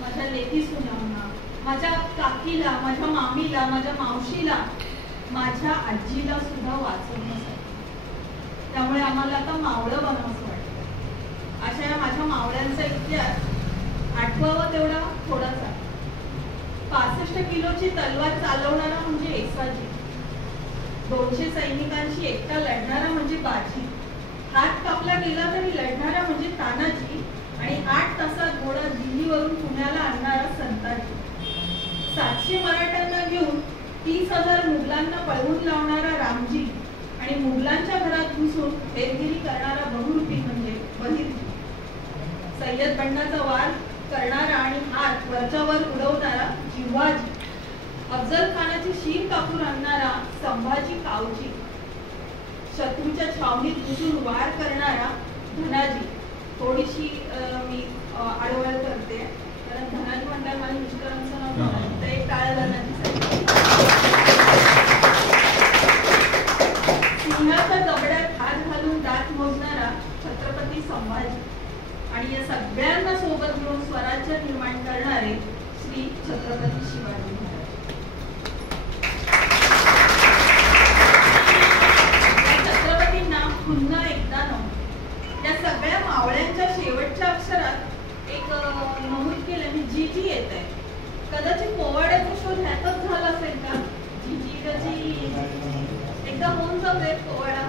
माझ्या लेकी सुनांना, माझ्या काकीला, माझ्या मामीला, माझ्या मावशीला, माझ्या आजीला सुद्धा वाचवण्यासाठी. त्यामुळे आम्हाला आता मावळं बनवायचं वाटतं. अशा माझ्या मावळ्यांचा इतिहास आठवावा तेवढा थोडासा. 65 किलोची तलवार चालवणारा म्हणजे येसाजी, 200 सैनिकांशी एकटा लढणारा म्हणजे बाजी, हात कापला गेला तरी लढणारा म्हणजे तानाजी, आणि 8 तासात घोडा दिल्लीवरून पुण्याला आणणारा संताजी, 700 मराठ्यांना घेऊन 30,000 मुघलांना पळवून लावणारा रामजी, आणि मुघलांच्या घरात घुसून हेरगिरी करणारा बहुरूपी म्हणजे बहिरजी, सय्यद बंडाचा वार करणारा आणि हात वरच्यावर उडवणारा जिव्हाजी, अफजल खानाची शीर कापून आणणारा संभाजी कावजी, शत्रूच्या छावणीत घुसून वार करणारा धनाजी. थोडीशी मी आडवळ करते कारण धनाजी म्हणतात माझ्या मिस्टरांचं नाव ते एक टाळ्या धनाजीसाठी. सिंहाच्या जबड्यात हात घालून दात मोजणारा छत्रपती संभाजी, आणि या सगळ्यांना सोबत घेऊन स्वराज्य निर्माण करणारे श्री छत्रपती शिवाजी महाराज. छत्रपतींना पुन्हा एकदा नव्हतं. या सगळ्या मावळ्यांच्या शेवटच्या अक्षरात एक नमूद केलं मी जी जी येत आहे. कदाचित पोवाड्याचा शोध ह्यातच झाला असेल का? जी जी गजी एकदा होऊन जाऊ दे पोवाडा.